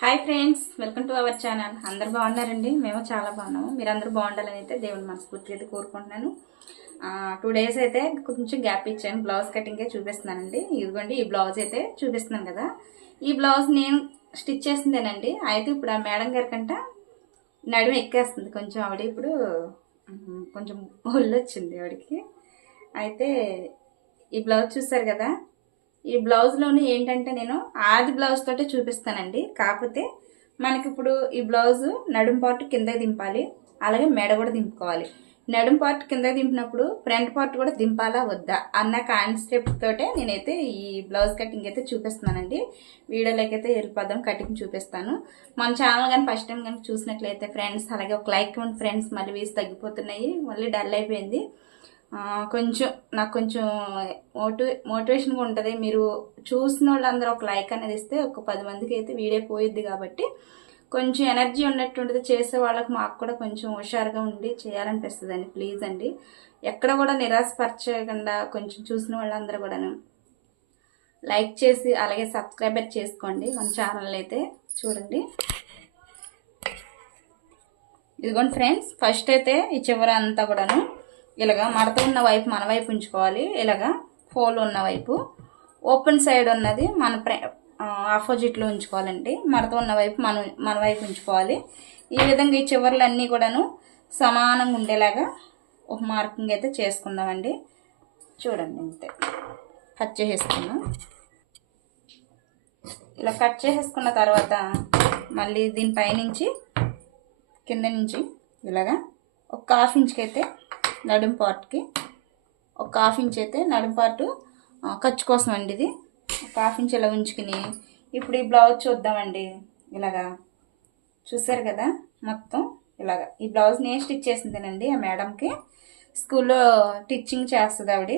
Hi friends welcome to our channel అందరు బాగున్నారండి? మేము చాలా బాగున్నాము. మీరు బాగుండాలని అయితే దేవుని మనస్ఫూర్తిగా అయితే కోరుకుంటున్నాను. టూ డేస్ అయితే కొంచెం గ్యాప్ ఇచ్చాను. బ్లౌజ్ కటింగే చూపిస్తున్నానండి. ఇదిగోండి ఈ బ్లౌజ్ అయితే చూపిస్తున్నాను కదా. ఈ బ్లౌజ్ నేను స్టిచ్ చేసిందేనండి. అయితే ఇప్పుడు ఆ మేడం గారి కంట నడుము ఎక్కేస్తుంది. కొంచెం ఆవిడ ఇప్పుడు కొంచెం ఒళ్ళు వచ్చింది ఆవిడకి. అయితే ఈ బ్లౌజ్ చూసారు కదా? ఈ బ్లౌజ్లోని ఏంటంటే నేను ఆది బ్లౌజ్ తోటే చూపిస్తానండి. కాకపోతే మనకి ఇప్పుడు ఈ బ్లౌజ్ నడుం పార్ట్ కింద దింపాలి అలాగే మెడ కూడా దింపుకోవాలి. నడుం పార్ట్ కింద దింపినప్పుడు ఫ్రంట్ పార్ట్ కూడా దింపాలా వద్దా అన్న కాన్సెప్ట్ తోటే నేనైతే ఈ బ్లౌజ్ కటింగ్ అయితే చూపిస్తున్నానండి. వీడియోలోకైతే అయితే వెళ్ళిపోదాం కటింగ్ చూపిస్తాను. మన ఛానల్ కానీ ఫస్ట్ టైం కనుక చూసినట్లయితే ఫ్రెండ్స్ అలాగే ఒక లైక్ ఇవ్వండి ఫ్రెండ్స్ మళ్ళీ వీస్ తగ్గిపోతున్నాయి మళ్ళీ డల్ అయిపోయింది. కొంచెం నాకు కొంచెం మోటివే మోటివేషన్గా ఉంటుంది. మీరు చూసిన వాళ్ళందరూ ఒక లైక్ అనేది ఇస్తే ఒక పది మందికి అయితే వీడియో పోయిద్ది కాబట్టి కొంచెం ఎనర్జీ ఉన్నట్టు ఉంటుంది. చేసే వాళ్ళకి మాకు కూడా కొంచెం హుషారుగా ఉండి చేయాలనిపిస్తుంది అండి ప్లీజ్ అండి. ఎక్కడ కూడా నిరాశపరచకుండా కొంచెం చూసిన వాళ్ళందరూ కూడాను లైక్ చేసి అలాగే సబ్స్క్రైబర్ చేసుకోండి. మన ఛానల్ అయితే చూడండి. ఇదిగోండి ఫ్రెండ్స్ ఫస్ట్ అయితే ఈ చివర అంతా కూడాను ఇలాగా మడత ఉన్న వైపు మన వైపు ఉంచుకోవాలి. ఇలాగా ఫోల్ ఉన్న వైపు. ఓపెన్ సైడ్ ఉన్నది మన ప్ర ఆపోజిట్లో ఉంచుకోవాలండి. మడత ఉన్న వైపు మన మన వైపు ఉంచుకోవాలి. ఈ విధంగా ఈ చివర్లు అన్నీ కూడాను సమానంగా ఉండేలాగా ఒక మార్కింగ్ అయితే చేసుకుందామండి. చూడండి అంతే. కట్ చేసేసుకున్నాం ఇలా కట్ చేసేసుకున్న తర్వాత మళ్ళీ దీనిపైనుంచి కింద నుంచి ఇలాగా ఒక హాఫ్ ఇంచ్కి అయితే నడుం పార్ట్కి ఒక హాఫ్ ఇంచ్ అయితే నడుం పార్ట్ ఖర్చు కోసం అండి ఇది. ఒక హాఫ్ ఇంచ్ ఇలా ఉంచుకుని ఇప్పుడు ఈ బ్లౌజ్ చూద్దామండి. ఇలాగా చూసారు కదా మొత్తం ఇలాగా. ఈ బ్లౌజ్ నేను స్టిచ్ చేసిందేనండి ఆ మేడంకి. స్కూల్లో టీచింగ్ చేస్తుంది ఆవిడ.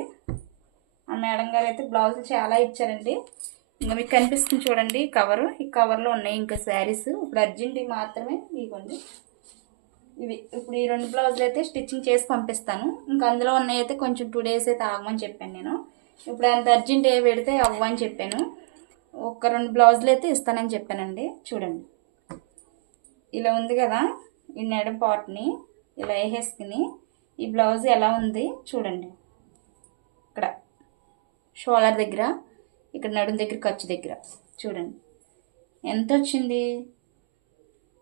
ఆ మేడం గారు అయితే బ్లౌజ్ చాలా ఇచ్చారండి. ఇంకా మీకు కనిపిస్తుంది చూడండి ఈ కవరు. ఈ కవర్లో ఉన్నాయి ఇంకా శారీస్. ఇప్పుడు అర్జెంట్ మాత్రమే ఇవ్వండి. ఇవి ఇప్పుడు ఈ రెండు బ్లౌజులు అయితే స్టిచ్చింగ్ చేసి పంపిస్తాను. ఇంకా అందులో ఉన్నాయి అయితే కొంచెం టూ డేస్ అయితే ఆగమని చెప్పాను నేను. ఇప్పుడు అంత అర్జెంట్ ఏ పెడితే అవ్వని చెప్పాను. ఒక రెండు బ్లౌజులు అయితే ఇస్తానని చెప్పానండి. చూడండి. ఇలా ఉంది కదా ఈ నడుం పాట్ని ఇలా వేసేసుకుని ఈ బ్లౌజ్ ఎలా ఉంది చూడండి. ఇక్కడ షోలర్ దగ్గర ఇక్కడ నడుం దగ్గర ఖర్చు దగ్గర. చూడండి. ఎంత వచ్చింది?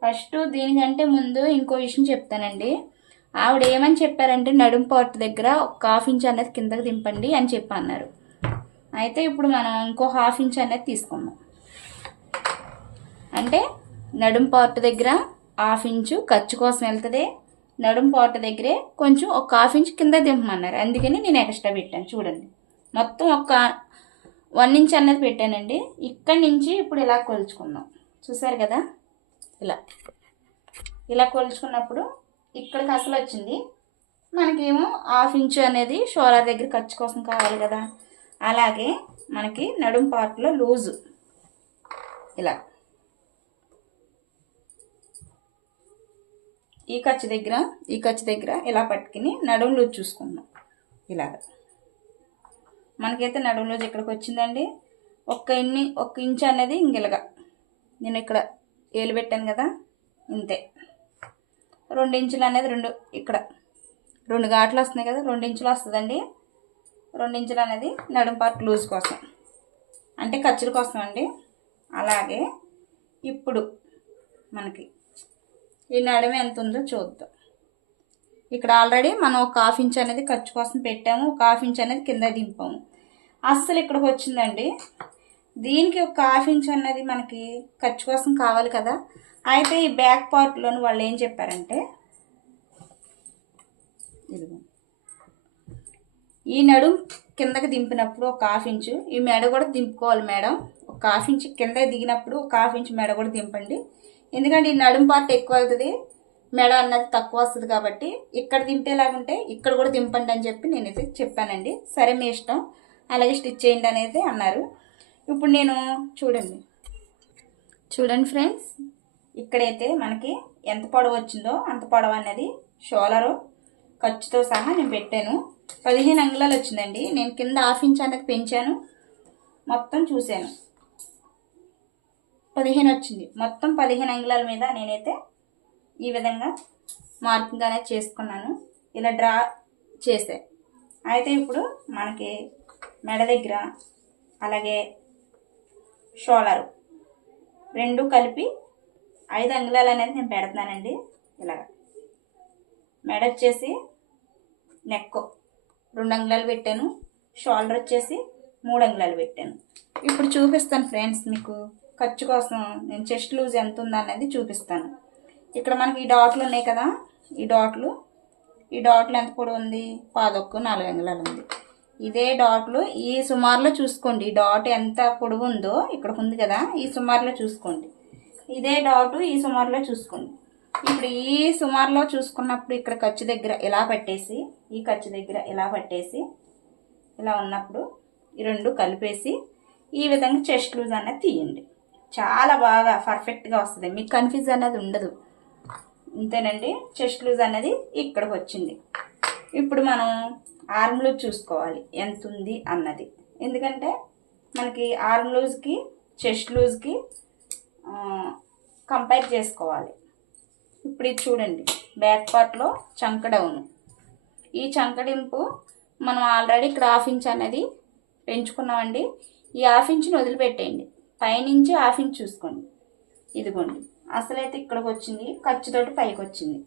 ఫస్ట్ దీనికంటే ముందు ఇంకో విషయం చెప్తానండి. ఆవిడ ఏమని చెప్పారంటే నడుం పార్ట్ దగ్గర ఒక హాఫ్ ఇంచ్ అనేది కిందకి దింపండి అని చెప్పి అన్నారు. అయితే ఇప్పుడు మనం ఇంకో హాఫ్ ఇంచ్ అనేది తీసుకుందాం. అంటే నడుం పార్ట్ దగ్గర హాఫ్ ఇంచు ఖర్చు కోసం వెళ్తుంది నడుం పార్ట్ దగ్గరే కొంచెం ఒక హాఫ్ ఇంచ్ కింద దింపమన్నారు. అందుకని నేను ఎక్స్ట్రా పెట్టాను. చూడండి. మొత్తం ఒక వన్ ఇంచ్ అనేది పెట్టానండి. ఇక్కడి నుంచి ఇప్పుడు ఇలా కొలుచుకుందాం. చూసారు కదా? ఇలా. ఇలా కొలుచుకున్నప్పుడు ఇక్కడికి అసలు వచ్చింది. మనకేమో హాఫ్ ఇంచు అనేది షోలార్ దగ్గర ఖర్చు కోసం కావాలి కదా. అలాగే మనకి నడుం పార్ట్లో లూజు. ఇలా. ఈ ఖర్చు దగ్గర ఈ ఖర్చు దగ్గర ఇలా పట్టుకుని నడుం లూజ్ చూసుకుందాం. ఇలాగ. మనకైతే నడుం లూజ్ ఇక్కడికి వచ్చిందండి. ఒక్క ఇన్ని ఒక్క ఇంచు అనేది ఇంగిలగా నేను ఇక్కడ ఏలు పెట్టాను కదా ఇంతే. రెండు ఇంచులు అనేది రెండు ఇక్కడ. రెండు ఘాట్లు వస్తున్నాయి కదా రెండు ఇంచులు వస్తుందండి. రెండు ఇంచులు అనేది నడుం పార్ట్ లూజ్ కోసం. అంటే ఖర్చుల కోసం అండి. అలాగే ఇప్పుడు మనకి ఈ నడుము ఎంత ఉందో చూద్దాం. ఇక్కడ ఆల్రెడీ మనం ఒక హాఫ్ ఇంచ్ అనేది ఖర్చు కోసం పెట్టాము ఒక హాఫ్ ఇంచ్ అనేది కింద దింపాము. అస్సలు ఇక్కడికి వచ్చిందండి. దీనికి ఒక హాఫ్ ఇంచ్ అన్నది మనకి ఖర్చు కోసం కావాలి కదా. అయితే ఈ బ్యాక్ పార్ట్లోని వాళ్ళు ఏం చెప్పారంటే ఇదిగో. ఈ నడుం కిందకి దింపినప్పుడు ఒక హాఫ్ ఇంచు ఈ మెడ కూడా దింపుకోవాలి మేడం. ఒక హాఫ్ ఇంచ్ కింద దిగినప్పుడు ఒక హాఫ్ ఇంచ్ మెడ కూడా దింపండి. ఎందుకంటే ఈ నడుం పార్ట్ ఎక్కువ అవుతుంది మెడ అన్నది తక్కువ వస్తుంది కాబట్టి ఇక్కడ దింపేలాగుంటే ఇక్కడ కూడా దింపండి అని చెప్పి నేనైతే చెప్పానండి. సరే మీ ఇష్టం అలాగే స్టిచ్ చేయండి అనేది అన్నారు. ఇప్పుడు నేను చూడండి. చూడండి ఫ్రెండ్స్ ఇక్కడైతే మనకి ఎంత పొడవు వచ్చిందో అంత పొడవు అనేది షోలరు ఖర్చుతో సహా నేను పెట్టాను. పదిహేను అంగుళాలు వచ్చిందండి. నేను కింద హాఫ్ ఇంచ్ అనేది పెంచాను. మొత్తం చూశాను. పదిహేను వచ్చింది. మొత్తం పదిహేను అంగుళాల మీద నేనైతే ఈ విధంగా మార్కింగ్ అనేది చేసుకున్నాను. ఇలా డ్రా చేసే అయితే ఇప్పుడు మనకి మెడ దగ్గర అలాగే షోలరు. రెండు కలిపి ఐదు అంగుళాలు అనేది నేను పెడుతున్నానండి ఇలాగ. మెడ వచ్చేసి నెక్ రెండు అంగుళాలు పెట్టాను. షోల్డర్ వచ్చేసి మూడు అంగుళాలు పెట్టాను. ఇప్పుడు చూపిస్తాను ఫ్రెండ్స్ మీకు. ఖర్చు కోసం నేను చెస్ట్ లూజ్ ఎంత ఉందనేది అనేది చూపిస్తాను. ఇక్కడ మనకి ఈ డాట్లు ఉన్నాయి కదా. ఈ డాట్లు. ఈ డాట్లు ఎంత పొడవు ఉంది? పాదొక్కు నాలుగు అంగుళాలు ఉంది. ఇదే డాట్లు ఈ సుమారులో చూసుకోండి. డాట్ ఎంత పొడవు ఉందో ఇక్కడ ఉంది కదా. ఈ సుమారులో చూసుకోండి. ఇదే డాట్ ఈ సుమారులో చూసుకోండి. ఇప్పుడు ఈ సుమారులో చూసుకున్నప్పుడు ఇక్కడ ఖర్చు దగ్గర ఇలా పెట్టేసి ఈ ఖర్చు దగ్గర ఇలా పట్టేసి ఇలా ఉన్నప్పుడు ఈ రెండు కలిపేసి ఈ విధంగా చెస్ట్ లూజ్ అనేది తీయండి. చాలా బాగా పర్ఫెక్ట్గా వస్తుంది. మీకు కన్ఫ్యూజ్ అనేది ఉండదు. ఇంతేనండి? చెస్ట్ లూజ్ అనేది ఇక్కడికి వచ్చింది. ఇప్పుడు మనం ఆర్మ్ లూజ్ చూసుకోవాలి. ఎంత ఉంది అన్నది. ఎందుకంటే మనకి ఆర్మ్ లూజ్కి చెస్ట్ లూజ్కి కంపేర్ చేసుకోవాలి. ఇప్పుడు ఇది చూడండి. బ్యాక్ పార్ట్లో చంక ఈ చంకడింపు మనం ఆల్రెడీ ఇక్కడ హాఫ్ ఇంచ్ అనేది పెంచుకున్నామండి. ఈ హాఫ్ ఇంచ్ని వదిలిపెట్టేయండి. పైనుంచి హాఫ్ ఇంచ్ చూసుకోండి. ఇదిగోండి. అసలైతే ఇక్కడికి వచ్చింది ఖర్చుతోటి పైకి వచ్చింది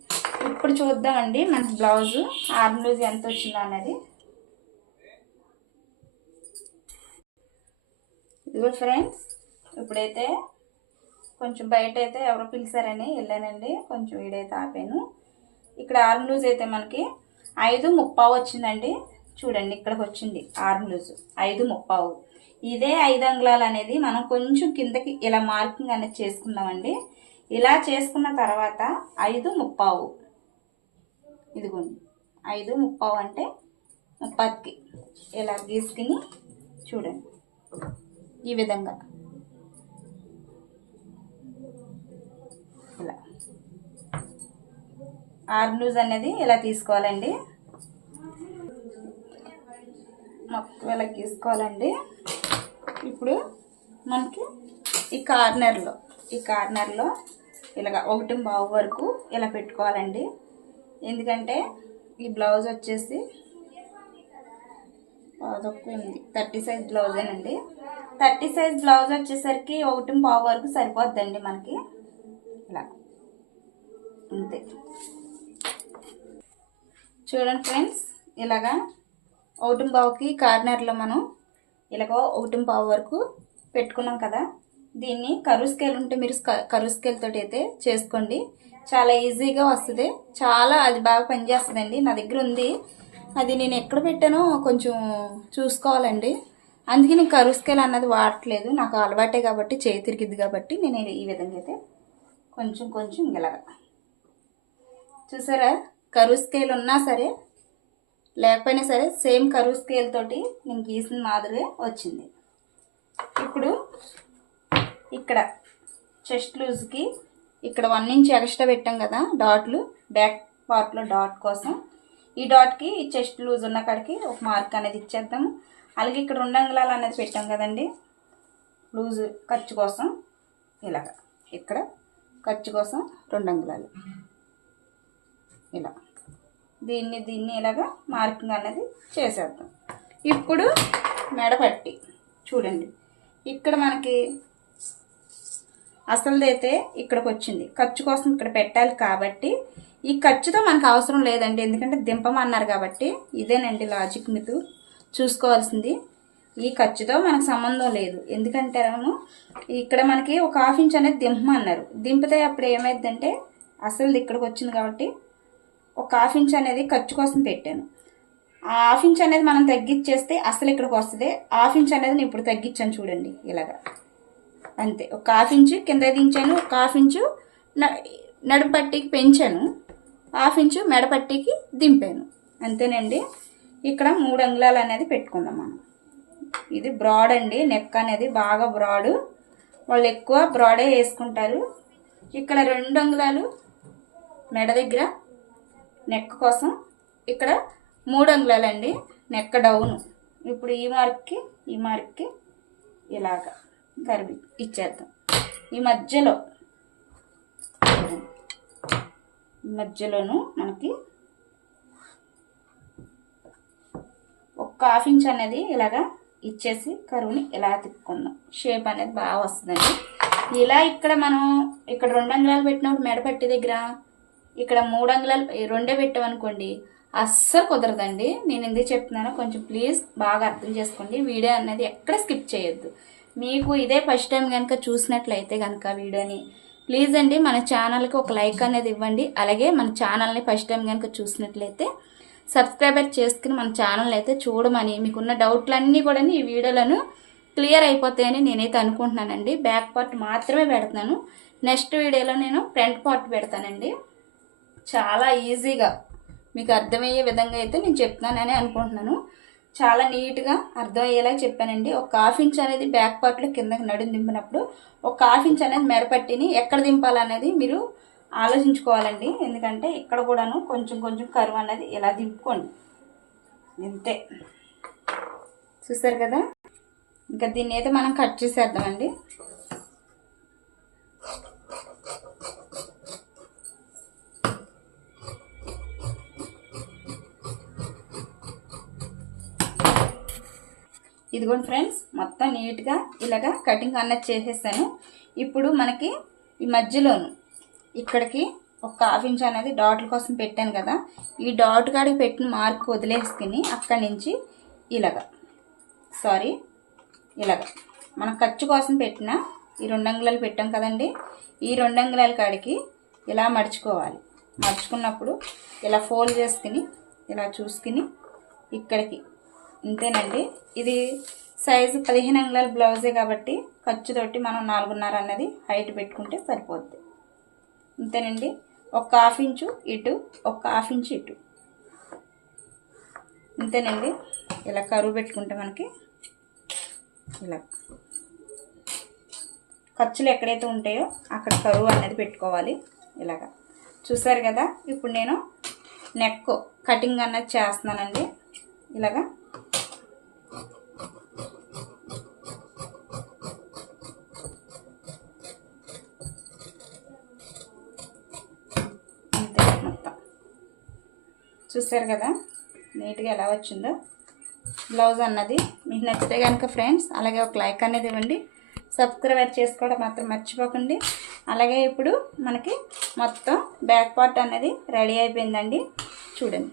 ఇప్పుడు చూద్దామండి మన బ్లౌజ్ ఆర్మ్ లూజ్ ఎంత వచ్చిందో అనేది ఇదిగో ఫ్రెండ్స్ ఇప్పుడైతే కొంచెం బయట అయితే ఎవరో పిలిచారని వెళ్ళానండి కొంచెం వీడైతే ఆపాను. ఇక్కడ ఆర్మ్ లూజ్ అయితే మనకి ఐదు ముప్పావు వచ్చిందండి. చూడండి ఇక్కడికి వచ్చింది ఆర్మ్ లూజ్ ఐదు ముప్పావు. ఇదే ఐదు అంగుళాలు అనేది మనం కొంచెం కిందకి ఇలా మార్కింగ్ అనేది చేసుకుందామండి. ఇలా చేసుకున్న తర్వాత ఐదు ముప్పావు. ఇదిగోండి. ఐదు ముప్పావు అంటే ముప్పత్కి. ఇలా గీసుకుని చూడండి. ఈ విధంగా. ఇలా. ఆర్బ్లూజ్ అనేది ఇలా తీసుకోవాలండి. మొత్తం ఇలా గీసుకోవాలండి. ఇప్పుడు మనకి ఈ కార్నర్లో ఈ కార్నర్లో ఇలాగ ఒకటి బావు వరకు ఇలా పెట్టుకోవాలండి. ఎందుకంటే ఈ బ్లౌజ్ వచ్చేసి ఉంది థర్టీ సైజ్ బ్లౌజేనండి థర్టీ సైజ్ బ్లౌజ్ వచ్చేసరికి ఒకటి పావు వరకు సరిపోద్దండి మనకి. ఇలా అంతే. చూడండి ఫ్రెండ్స్ ఇలాగా ఒకటి పావుకి కార్నర్లో మనం ఇలాగ ఒకటి పావు వరకు పెట్టుకున్నాం కదా. దీన్ని కరువు స్కేల్ ఉంటే మీరు స్క- కరువు స్కేల్ తోటి అయితే చేసుకోండి. చాలా ఈజీగా వస్తుంది. చాలా అది బాగా పనిచేస్తుందండి. నా దగ్గర ఉంది. అది నేను ఎక్కడ పెట్టానో కొంచెం చూసుకోవాలండి. అందుకే నేను కరువు స్కేల్ అన్నది వాడట్లేదు. నాకు అలవాటే కాబట్టి చేయి తిరిగిద్ది కాబట్టి నేను ఈ విధంగా అయితే కొంచెం కొంచెం ఇలా చూసారా? కరువు స్కేల్ ఉన్నా సరే లేకపోయినా సరే సేమ్ కరువు స్కేల్ తోటి నేను గీసిన మాదిరిగా వచ్చింది. ఇప్పుడు ఇక్కడ చెస్ట్ లూజ్కి ఇక్కడ వన్ ఇంచ్ ఎక్స్ట్రా పెట్టాం కదా డాట్లు బ్యాక్ పార్ట్లో డాట్ కోసం. ఈ డాట్కి ఈ చెస్ట్ లూజ్ ఉన్న కాడికి ఒక మార్క్ అనేది ఇచ్చేద్దాము. అలాగే ఇక్కడ రెండు అంగుళాలు అనేది పెట్టాం కదండి లూజ్ ఖర్చు కోసం. ఇలాగ ఇక్కడ ఖర్చు కోసం రెండు అంగుళాలు. ఇలా దీన్ని దీన్ని ఇలాగా మార్కింగ్ అనేది చేసేద్దాం. ఇప్పుడు మెడపట్టి చూడండి. ఇక్కడ మనకి అసలుదైతే ఇక్కడికి వచ్చింది ఖర్చు కోసం ఇక్కడ పెట్టాలి కాబట్టి ఈ ఖర్చుతో మనకు అవసరం లేదండి. ఎందుకంటే దింపమన్నారు కాబట్టి ఇదేనండి లాజిక్ మీకు చూసుకోవాల్సింది. ఈ ఖర్చుతో మనకు సంబంధం లేదు. ఎందుకంటే ఇక్కడ మనకి ఒక హాఫ్ ఇంచ్ అనేది దింపమన్నారు. దింపితే అప్పుడు ఏమైందంటే అసలు ఇక్కడికి వచ్చింది కాబట్టి ఒక హాఫ్ ఇంచ్ అనేది ఖర్చు కోసం పెట్టాను. ఆ హాఫ్ ఇంచ్ అనేది మనం తగ్గించేస్తే అసలు ఇక్కడికి వస్తుంది. హాఫ్ ఇంచ్ అనేది నేను ఇప్పుడు తగ్గించాను చూడండి ఇలాగా. అంతే. ఒక హాఫ్ ఇంచు కింద దించాను ఒక హాఫ్ ఇంచు న- పట్టీకి పెంచాను హాఫ్ ఇంచు మెడపట్టికి దింపాను. అంతేనండి. ఇక్కడ మూడు అంగుళాలు అనేది పెట్టుకుందాం మనం. ఇది బ్రాడ్ అండి. నెక్ అనేది బాగా బ్రాడ్. వాళ్ళు ఎక్కువ బ్రాడే వేసుకుంటారు. ఇక్కడ రెండు అంగుళాలు మెడ దగ్గర నెక్ కోసం. ఇక్కడ మూడు అంగుళాలండి. Neck down. ఇప్పుడు ఈ మార్క్కి ఈ మార్క్కి ఇలాగా. కరివి ఇచ్చేద్దాం. ఈ మధ్యలో ఈ మధ్యలోను మనకి ఒక హాఫ్ ఇంచ్ అనేది ఇలాగా ఇచ్చేసి కరువుని ఇలా తిప్పుకుందాం. షేప్ అనేది బాగా వస్తుందండి. ఇలా ఇక్కడ మనం ఇక్కడ రెండు అంగుళాలు పెట్టినప్పుడు మెడపట్టి దగ్గర ఇక్కడ మూడు అంగుళాలు రెండే పెట్టామనుకోండి అస్సలు కుదరదండి. నేను ఎందుకు చెప్తున్నానో. కొంచెం ప్లీజ్ బాగా అర్థం చేసుకోండి. వీడియో అనేది ఎక్కడ స్కిప్ చేయొద్దు. మీకు ఇదే ఫస్ట్ టైం కనుక చూసినట్లయితే కనుక వీడియోని ప్లీజ్ అండి మన ఛానల్కి ఒక లైక్ అనేది ఇవ్వండి. అలాగే మన ఛానల్ని ఫస్ట్ టైం కనుక చూసినట్లయితే సబ్స్క్రైబర్ చేసుకుని మన ఛానల్ అయితే చూడమని మీకున్న డౌట్లన్నీ కూడా ఈ వీడియోలను క్లియర్ అయిపోతాయని నేనైతే అనుకుంటున్నానండి. బ్యాక్ పార్ట్ మాత్రమే పెడతాను నెక్స్ట్ వీడియోలో నేను ఫ్రంట్ పార్ట్ పెడతానండి. చాలా ఈజీగా మీకు అర్థమయ్యే విధంగా అయితే నేను చెప్తున్నానని అనుకుంటున్నాను. చాలా నీట్గా అర్థమయ్యేలా చెప్పానండి. ఒక హాఫ్ ఇంచ్ అనేది బ్యాక్ పార్ట్లో కిందకి నడుం దింపినప్పుడు ఒక హాఫ్ ఇంచ్ అనేది మెడపట్టిని ఎక్కడ దింపాలనేది మీరు ఆలోచించుకోవాలండి. ఎందుకంటే ఇక్కడ కూడాను కొంచెం కొంచెం కరువు అనేది ఇలా దింపుకోండి. ఇంతే. చూసారు కదా? ఇంకా దీన్ని అయితే మనం కట్ చేసేద్దామండి. ఇదిగోండి ఫ్రెండ్స్ మొత్తం నీట్గా ఇలాగా కటింగ్ అన్నది చేసేసాను. ఇప్పుడు మనకి ఈ మధ్యలోను ఇక్కడికి ఒక హాఫ్ ఇంచ్ అనేది డాట్ల కోసం పెట్టాను కదా. ఈ డాట్ కాడికి పెట్టిన మార్క్ వదిలేసుకుని అక్కడి నుంచి ఇలాగ సారీ ఇలాగ. మనం ఖర్చు కోసం పెట్టిన ఈ రెండు అంగుళాలు పెట్టాం కదండి. ఈ రెండు అంగుళాల కాడికి ఇలా మడుచుకోవాలి. మడుచుకున్నప్పుడు ఇలా ఫోల్డ్ చేసుకుని ఇలా చూసుకుని ఇక్కడికి ఇంతేనండి. ఇది సైజు పదిహేను అంగుళాల బ్లౌజే కాబట్టి ఖర్చుతోటి మనం నాలుగున్నర అన్నది హైట్ పెట్టుకుంటే సరిపోద్ది. ఇంతేనండి. ఒక హాఫ్ ఇంచు ఇటు ఒక హాఫ్ ఇంచు ఇటు. ఇంతేనండి. ఇలా కరువు పెట్టుకుంటే మనకి ఇలా ఖర్చులు ఎక్కడైతే ఉంటాయో అక్కడ కరువు అనేది పెట్టుకోవాలి. ఇలాగా. చూసారు కదా? ఇప్పుడు నేను నెక్ కటింగ్ అన్నది చేస్తున్నానండి. ఇలాగా అంతే మొత్తం చూసారు కదా? నీట్గా ఎలా వచ్చిందో? బ్లౌజ్ అన్నది మీకు నచ్చితే కనుక ఫ్రెండ్స్ అలాగే ఒక లైక్ అనేది ఇవ్వండి. సబ్స్క్రైబ్ చేసుకోవడం మాత్రం మర్చిపోకండి. అలాగే ఇప్పుడు మనకి మొత్తం బ్యాక్ పార్ట్ అనేది రెడీ అయిపోయిందండి. చూడండి.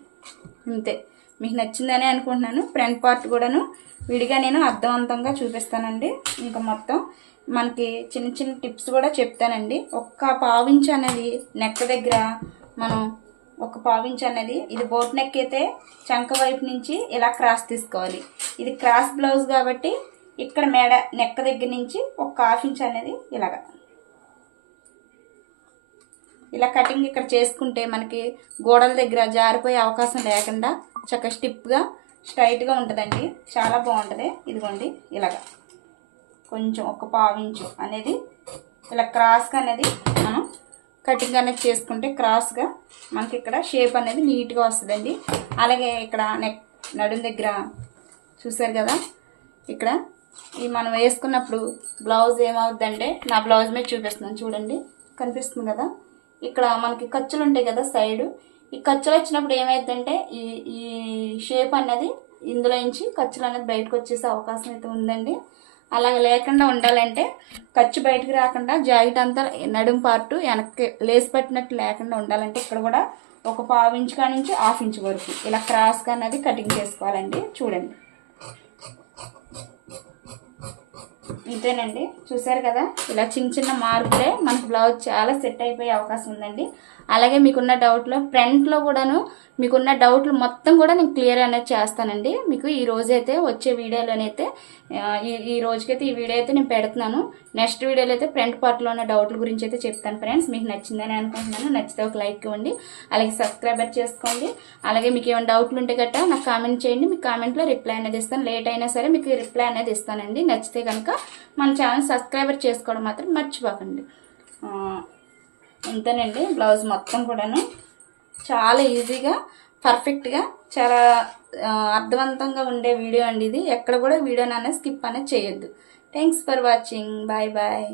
అంతే మీకు నచ్చిందని అనుకుంటున్నాను. ఫ్రంట్ పార్ట్ కూడాను విడిగా నేను అర్థవంతంగా చూపిస్తానండి. ఇంకా మొత్తం మనకి చిన్న చిన్న టిప్స్ కూడా చెప్తానండి. ఒక్క పావించి అనేది నెక్ దగ్గర మనం ఒక పావించ్ అనేది ఇది బోట్ నెక్ అయితే చంక వైపు నుంచి ఇలా క్రాస్ తీసుకోవాలి. ఇది క్రాస్ బ్లౌజ్ కాబట్టి ఇక్కడ మేడ నెక్ దగ్గర నుంచి ఒక హాఫ్ ఇంచ్ అనేది ఇలాగా. ఇలా కటింగ్ ఇక్కడ చేసుకుంటే మనకి గోడల దగ్గర జారిపోయే అవకాశం లేకుండా చక్కగా స్టిప్గా స్ట్రైట్గా ఉంటుందండి. చాలా బాగుంటుంది. ఇదిగోండి ఇలాగా. కొంచెం ఒక పావించు అనేది ఇలా క్రాస్గా అనేది కటింగ్ అనేది చేసుకుంటే క్రాస్గా మనకి ఇక్కడ షేప్ అనేది నీట్గా వస్తుందండి. అలాగే ఇక్కడ నెక్ నడుం దగ్గర చూసారు కదా? ఇక్కడ ఈ మనం వేసుకున్నప్పుడు బ్లౌజ్ ఏమవుద్దంటే నా బ్లౌజ్ మీద చూపిస్తున్నాను చూడండి. కనిపిస్తుంది కదా? ఇక్కడ మనకి ఖర్చులు ఉంటాయి కదా సైడు ఈ ఖర్చులు వచ్చినప్పుడు ఏమైందంటే ఈ ఈ షేప్ అనేది ఇందులో నుంచి ఖర్చులు అనేది బయటకు వచ్చేసే అవకాశం అయితే ఉందండి. అలా లేకుండా ఉండాలంటే ఖర్చు బయటకు రాకుండా జాకెట్ అంతా నడుం పార్టు వెనక్కి లేసి పెట్టినట్టు లేకుండా ఉండాలంటే ఇక్కడ కూడా ఒక పావు ఇంచు కా నుంచి హాఫ్ ఇంచ్ వరకు. ఇలా క్రాస్గా అన్నది కటింగ్ చేసుకోవాలండి. చూడండి. ఇంతేనండి. చూసారు కదా? ఇలా చిన్న చిన్న మార్పులే మనకు బ్లౌజ్ చాలా సెట్ అయిపోయే అవకాశం ఉందండి. అలాగే మీకున్న డౌట్లో ఫ్రంట్లో కూడాను మీకున్న డౌట్లు మొత్తం కూడా నేను క్లియర్ అనేది చేస్తానండి. మీకు ఈ రోజైతే వచ్చే వీడియోలోనైతే ఈ ఈ రోజుకైతే ఈ వీడియో అయితే నేను పెడుతున్నాను. నెక్స్ట్ వీడియోలో అయితే ఫ్రంట్ పార్ట్లో ఉన్న డౌట్ల గురించి అయితే చెప్తాను ఫ్రెండ్స్. మీకు నచ్చిందని అనుకుంటున్నాను. నచ్చితే ఒక లైక్ ఇవ్వండి. అలాగే సబ్స్క్రైబర్ చేసుకోండి. అలాగే మీకు ఏమైనా డౌట్లు ఉంటే గట్టా నాకు కామెంట్ చేయండి. మీకు కామెంట్లో రిప్లై అనేది ఇస్తాను. లేట్ అయినా సరే మీకు రిప్లై అనేది ఇస్తానండి. నచ్చితే కనుక మన ఛానల్ సబ్స్క్రైబర్ చేసుకోవడం మాత్రం మర్చిపోకండి. ఆ, ఇంతేనండి బ్లౌజ్ మొత్తం కూడాను. చాలా ఈజీగా పర్ఫెక్ట్గా చాలా అర్థవంతంగా ఉండే వీడియో అండి ఇది. ఎక్కడ కూడా వీడియోని అనేది స్కిప్ అనేది చేయొద్దు. Thanks for watching bye bye